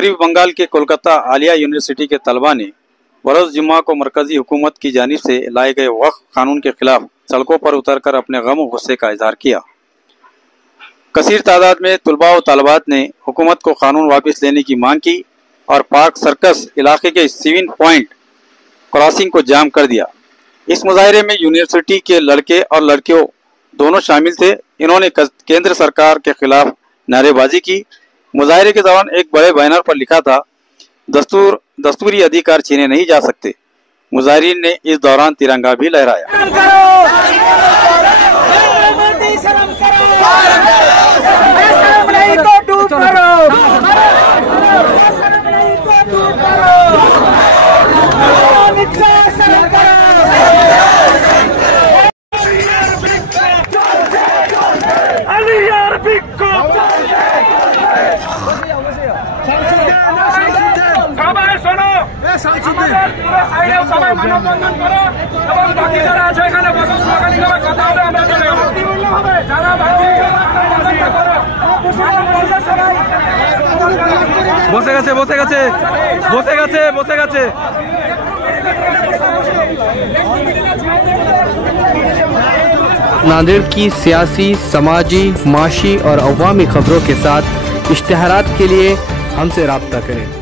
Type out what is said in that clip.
मगरबी बंगाल के कोलकाता आलिया यूनिवर्सिटी के तलबा ने बरोज़ जुम्मा को मरकजी हुकूमत की जानिब से लाए गए वक्फ कानून के खिलाफ सड़कों पर उतरकर अपने गम और गुस्से का इजहार किया। कसीर तादाद में तलबा व तालबात ने हुकूमत को कानून वापस लेने की मांग की और पार्क सर्कस इलाके के 7 पॉइंट क्रॉसिंग को जाम कर दिया। इस मुजाहरे में यूनिवर्सिटी के लड़के और लड़कियों दोनों शामिल थे। इन्होंने केंद्र सरकार के खिलाफ नारेबाजी की। मुजाहरे के दौरान एक बड़े बैनर पर लिखा था, दस्तूरी अधिकार छीने नहीं जा सकते। मुजाहिरीन ने इस दौरान तिरंगा भी लहराया। বসে গেছে। नांदेड़ की सियासी, समाजी, माशी और अवामी खबरों के साथ इश्तिहारात के लिए हमसे राब्ता करें।